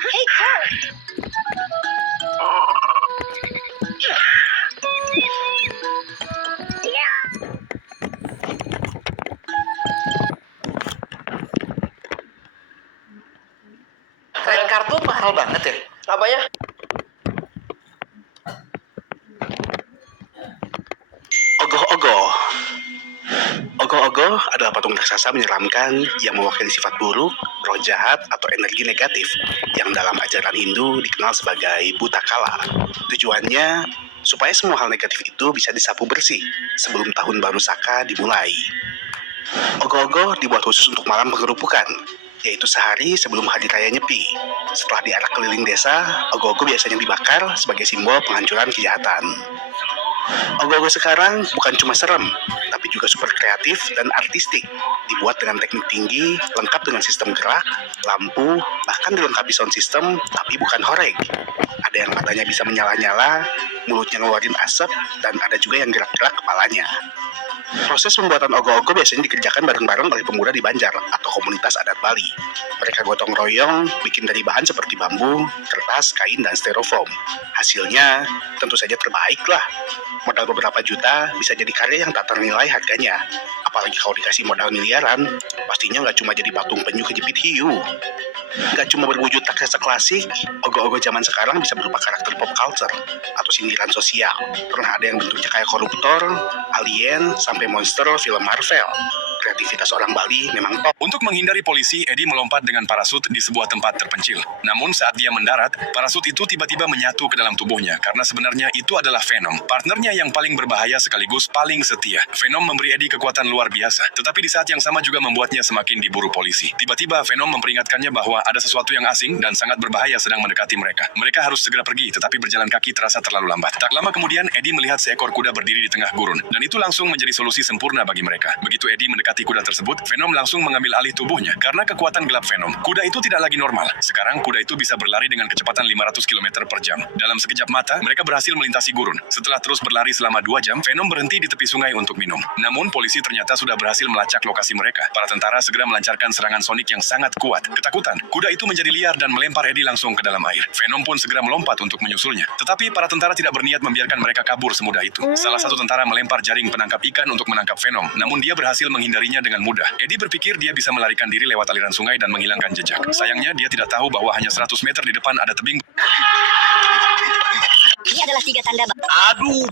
Hey, Kurt. Kredit kartu mahal banget ya? Apanya? Ogoh-ogoh. Ogoh-ogoh adalah patung raksasa menyeramkan yang mewakili sifat buruk, roh jahat, atau energi negatif yang dalam ajaran Hindu dikenal sebagai buta kala. Tujuannya supaya semua hal negatif itu bisa disapu bersih sebelum tahun baru Saka dimulai. Ogoh-ogoh dibuat khusus untuk malam pengerupukan, yaitu sehari sebelum hari raya Nyepi. Setelah diarak keliling desa, ogoh-ogoh biasanya dibakar sebagai simbol penghancuran kejahatan. Ogoh-ogoh sekarang bukan cuma serem, tapi juga super kreatif dan artistik. Dibuat dengan teknik tinggi, lengkap dengan sistem gerak, lampu, bahkan dilengkapi sound system, tapi bukan horeg. Ada yang matanya bisa menyala-nyala, mulutnya ngeluarin asap, dan ada juga yang gerak-gerak kepalanya. Proses pembuatan ogoh-ogoh biasanya dikerjakan bareng-bareng oleh pemuda di Banjar atau komunitas adat Bali. Mereka gotong royong, bikin dari bahan seperti bambu, kertas, kain, dan styrofoam. Hasilnya tentu saja terbaik lah. Modal beberapa juta bisa jadi karya yang tak ternilai harganya. Apalagi kalau dikasih modal miliaran, pastinya nggak cuma jadi patung penyu kejepit hiu. Nggak cuma berwujud raksasa klasik, ogoh-ogoh zaman sekarang bisa berupa karakter pop culture atau sindiran sosial. Pernah ada yang bentuknya kayak koruptor, alien, sampai monster film Marvel. Kreativitas orang Bali memang top. Untuk menghindari polisi, Eddie melompat dengan parasut di sebuah tempat terpencil. Namun saat dia mendarat, parasut itu tiba-tiba menyatu ke dalam tubuhnya karena sebenarnya itu adalah Venom, partnernya yang paling berbahaya sekaligus paling setia. Venom memberi Eddie kekuatan luar biasa, tetapi di saat yang sama juga membuatnya semakin diburu polisi. Tiba-tiba Venom memperingatkannya bahwa ada sesuatu yang asing dan sangat berbahaya sedang mendekati mereka. Mereka harus segera pergi, tetapi berjalan kaki terasa terlalu lambat. Tak lama kemudian, Eddie melihat seekor kuda berdiri di tengah gurun, dan itu langsung menjadi solusi sempurna bagi mereka. Begitu Eddie mendekati kuda tersebut, Venom langsung mengambil alih tubuhnya. Karena kekuatan gelap Venom, kuda itu tidak lagi normal. Sekarang kuda itu bisa berlari dengan kecepatan 500 km per jam. Dalam sekejap mata, mereka berhasil melintasi gurun. Setelah terus berlari selama 2 jam, Venom berhenti di tepi sungai untuk minum. Namun polisi ternyata sudah berhasil melacak lokasi mereka. Para tentara segera melancarkan serangan sonik yang sangat kuat. Ketakutan, kuda itu menjadi liar dan melempar Eddie langsung ke dalam air. Venom pun segera melompat untuk menyusulnya. Tetapi para tentara tidak berniat membiarkan mereka kabur semudah itu. Salah satu tentara melempar jaring penangkap ikan untuk menangkap Venom, namun dia berhasil menghindarinya dengan mudah. Eddie berpikir dia bisa melarikan diri lewat aliran sungai dan menghilangkan jejak. Sayangnya dia tidak tahu bahwa hanya 100 meter di depan ada tebing. Ini adalah 3 tanda. Aduh,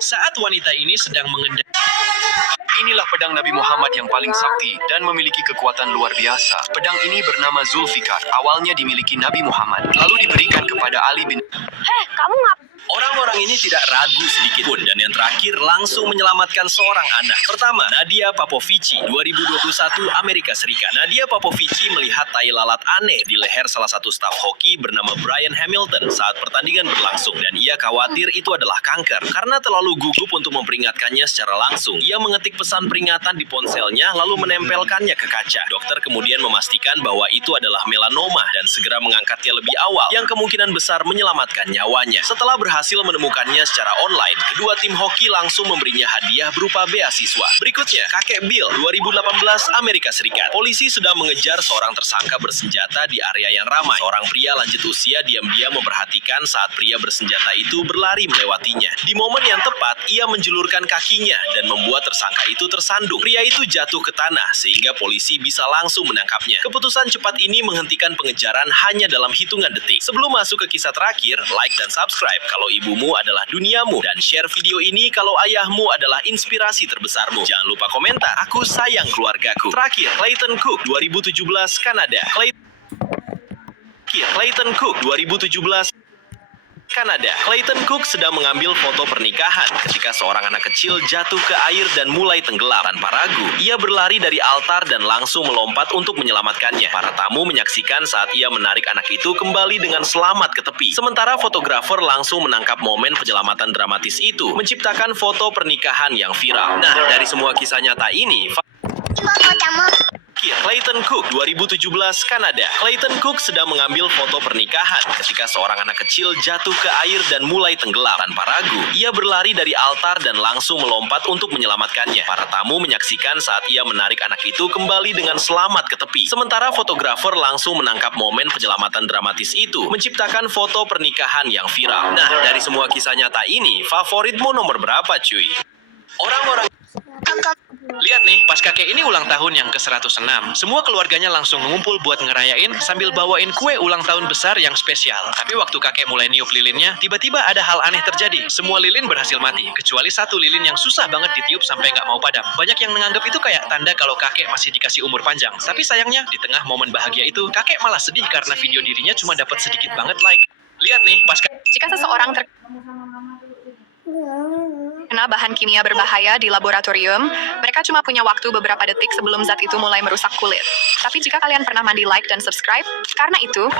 Saat wanita ini sedang mengendalikan, inilah pedang Nabi Muhammad yang paling sakti dan memiliki kekuatan luar biasa. Pedang ini bernama Zulfikar. Awalnya dimiliki Nabi Muhammad, lalu diberikan kepada Ali bin. Kamu ngap? Orang-orang ini tidak ragu sedikit pun, dan yang terakhir langsung menyelamatkan seorang anak. Pertama, Nadia Popovici, 2021 Amerika Serikat. Nadia Popovici melihat tai lalat aneh di leher salah satu staf hoki bernama Brian Hamilton saat pertandingan berlangsung, dan ia khawatir itu adalah kanker. Karena terlalu gugup untuk memperingatkannya secara langsung, ia mengetik pesan peringatan di ponselnya lalu menempelkannya ke kaca. Dokter kemudian memastikan bahwa itu adalah melanoma dan segera mengangkatnya lebih awal, yang kemungkinan besar menyelamatkan nyawanya. Setelah berhasil menemukannya secara online, kedua tim hoki langsung memberinya hadiah berupa beasiswa. Berikutnya, kakek Bill, 2018 Amerika Serikat. Polisi sedang mengejar seorang tersangka bersenjata di area yang ramai. Seorang pria lanjut usia diam-diam memperhatikan saat pria bersenjata itu berlari melewatinya. Di momen yang tepat, ia menjulurkan kakinya dan membuat tersangka itu tersandung. Pria itu jatuh ke tanah sehingga polisi bisa langsung menangkapnya. Keputusan cepat ini menghentikan pengejaran hanya dalam hitungan detik. Sebelum masuk ke kisah terakhir, like dan subscribe kalau ibumu adalah duniamu, dan share video ini kalau ayahmu adalah inspirasi terbesarmu. Jangan lupa komentar, aku sayang keluargaku. Terakhir, Clayton Cook, 2017 Kanada. Clayton Cook, 2017 Kanada, Clayton Cook sedang mengambil foto pernikahan ketika seorang anak kecil jatuh ke air dan mulai tenggelam. Tanpa ragu, ia berlari dari altar dan langsung melompat untuk menyelamatkannya. Para tamu menyaksikan saat ia menarik anak itu kembali dengan selamat ke tepi. Sementara fotografer langsung menangkap momen penyelamatan dramatis itu, menciptakan foto pernikahan yang viral. Nah, dari semua kisah nyata ini, Clayton Cook 2017 Kanada. Clayton Cook sedang mengambil foto pernikahan ketika seorang anak kecil jatuh ke air dan mulai tenggelam. Tanpa ragu, ia berlari dari altar dan langsung melompat untuk menyelamatkannya. Para tamu menyaksikan saat ia menarik anak itu kembali dengan selamat ke tepi. Sementara fotografer langsung menangkap momen penyelamatan dramatis itu, menciptakan foto pernikahan yang viral. Nah, dari semua kisah nyata ini, favoritmu nomor berapa, cuy? Orang-orang lihat nih, pas kakek ini ulang tahun yang ke-106. Semua keluarganya langsung ngumpul buat ngerayain sambil bawain kue ulang tahun besar yang spesial. Tapi waktu kakek mulai niup lilinnya, tiba-tiba ada hal aneh terjadi. Semua lilin berhasil mati, kecuali satu lilin yang susah banget ditiup sampai nggak mau padam. Banyak yang menganggap itu kayak tanda kalau kakek masih dikasih umur panjang. Tapi sayangnya, di tengah momen bahagia itu, kakek malah sedih karena video dirinya cuma dapat sedikit banget like. Lihat nih, pas Jika seseorang terkena bahan kimia berbahaya di laboratorium, mereka cuma punya waktu beberapa detik sebelum zat itu mulai merusak kulit. Tapi jika kalian pernah mandi, like dan subscribe, karena itu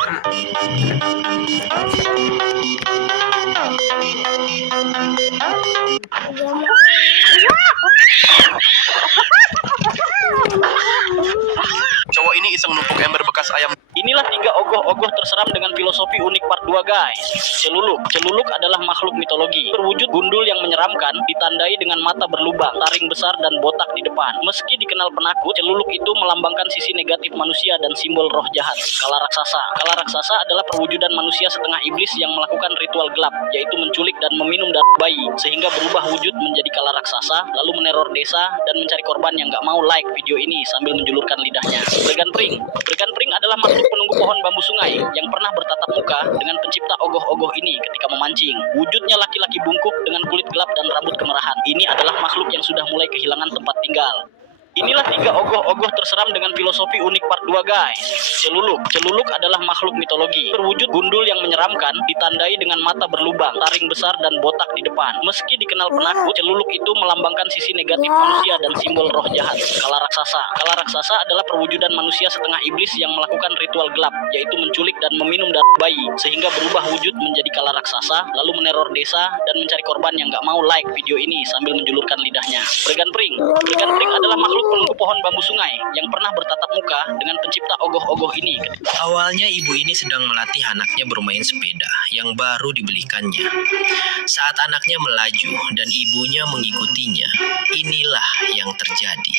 cowok ini iseng numpuk ember bekas ayam. Inilah 3 ogoh-ogoh terseram dengan filosofi unik part 2, guys. Celuluk. Celuluk adalah makhluk mitologi. Berwujud gundul yang menyeramkan, ditandai dengan mata berlubang, taring besar, dan botak di depan. Meski dikenal penakut, celuluk itu melambangkan sisi negatif manusia dan simbol roh jahat. Kala raksasa. Kala raksasa adalah perwujudan manusia setengah iblis yang melakukan ritual gelap, yaitu menculik dan meminum darah bayi, sehingga berubah wujud menjadi kala raksasa, lalu meneror desa dan mencari korban yang nggak mau like video ini sambil menjulurkan lidahnya. Bregan Pring. Bregan Pring adalah makhluk penunggu pohon bambu sungai yang pernah bertatap muka dengan pencipta ogoh-ogoh ini ketika memancing. Wujudnya laki-laki bungkuk dengan kulit gelap dan rambut kemerahan. Ini adalah makhluk yang sudah mulai kehilangan tempat tinggal. Inilah 3 ogoh-ogoh terseram dengan filosofi unik part 2, guys. Celuluk. Celuluk adalah makhluk mitologi. Berwujud gundul yang menyeramkan, ditandai dengan mata berlubang, taring besar, dan botak di depan. Meski dikenal penakut, celuluk itu melambangkan sisi negatif manusia dan simbol roh jahat. Kala raksasa. Kala raksasa adalah perwujudan manusia setengah iblis yang melakukan ritual gelap, yaitu menculik dan meminum darah bayi, sehingga berubah wujud menjadi kala raksasa, lalu meneror desa dan mencari korban yang nggak mau like video ini sambil menjulurkan lidahnya. Bregan Pring. Bregan Pring adalah makhluk penunggu pohon bambu sungai yang pernah bertatap muka dengan pencipta ogoh-ogoh ini. Awalnya ibu ini sedang melatih anaknya bermain sepeda yang baru dibelikannya. Saat anaknya melaju dan ibunya mengikutinya, inilah yang terjadi.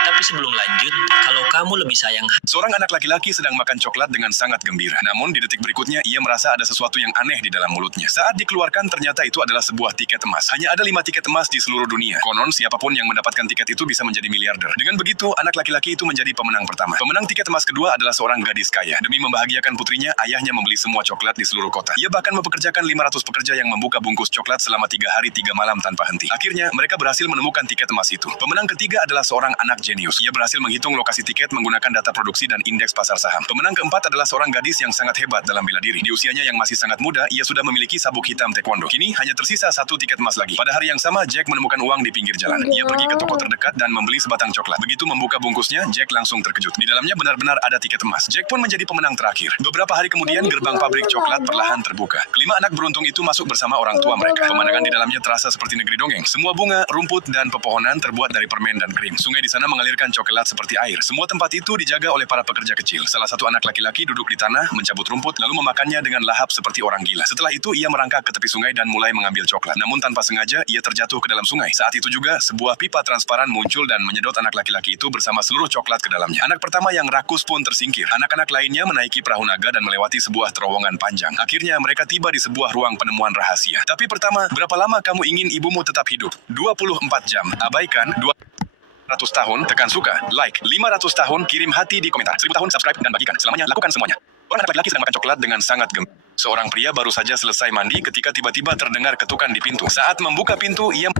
Tapi sebelum lanjut, kalau kamu lebih sayang Seorang anak laki-laki sedang makan coklat dengan sangat gembira. Namun di detik berikutnya ia merasa ada sesuatu yang aneh di dalam mulutnya. Saat dikeluarkan ternyata itu adalah sebuah tiket emas. Hanya ada 5 tiket emas di seluruh dunia. Konon siapapun yang mendapatkan tiket itu bisa menjadi miliarder. Dengan begitu, anak laki-laki itu menjadi pemenang pertama. Pemenang tiket emas kedua adalah seorang gadis kaya. Demi membahagiakan putrinya, ayahnya membeli semua coklat di seluruh kota. Ia bahkan mempekerjakan 500 pekerja yang membuka bungkus coklat selama 3 hari 3 malam tanpa henti. Akhirnya, mereka berhasil menemukan tiket emas itu. Pemenang ketiga adalah seorang anak jenius. Ia berhasil menghitung lokasi tiket menggunakan data produksi dan indeks pasar saham. Pemenang keempat adalah seorang gadis yang sangat hebat dalam bela diri. Di usianya yang masih sangat muda, ia sudah memiliki sabuk hitam taekwondo. Kini hanya tersisa 1 tiket emas lagi. Pada hari yang sama, Jack menemukan uang di pinggir jalan. Ia pergi ke toko terdekat dan membeli sebatang coklat. Begitu membuka bungkusnya, Jack langsung terkejut. Di dalamnya benar-benar ada tiket emas. Jack pun menjadi pemenang terakhir. Beberapa hari kemudian, gerbang pabrik coklat perlahan terbuka. Kelima anak beruntung itu masuk bersama orang tua mereka. Pemandangan di dalamnya terasa seperti negeri dongeng. Semua bunga, rumput, dan pepohonan terbuat dari permen dan krim. Sungai di sana mengalirkan coklat seperti air. Semua tempat itu dijaga oleh para pekerja kecil. Salah satu anak laki-laki duduk di tanah, mencabut rumput, lalu memakannya dengan lahap seperti orang gila. Setelah itu, ia merangkak ke tepi sungai dan mulai mengambil coklat. Namun tanpa sengaja, ia terjatuh ke dalam sungai. Saat itu juga, sebuah pipa transparan muncul dan menyedot anak laki-laki itu bersama seluruh coklat ke dalamnya. Anak pertama yang rakus pun tersingkir. Anak-anak lainnya menaiki perahu naga dan melewati sebuah terowongan panjang. Akhirnya, mereka tiba di sebuah ruang penemuan rahasia. Tapi pertama, berapa lama kamu ingin ibumu tetap hidup? 24 jam. Abaikan 200 tahun, tekan suka, like, 500 tahun, kirim hati di komentar, 1000 tahun, subscribe, dan bagikan. Selamanya, lakukan semuanya. Orang anak laki-laki sedang makan coklat dengan sangat gembira. Seorang pria baru saja selesai mandi ketika tiba-tiba terdengar ketukan di pintu. Saat membuka pintu, ia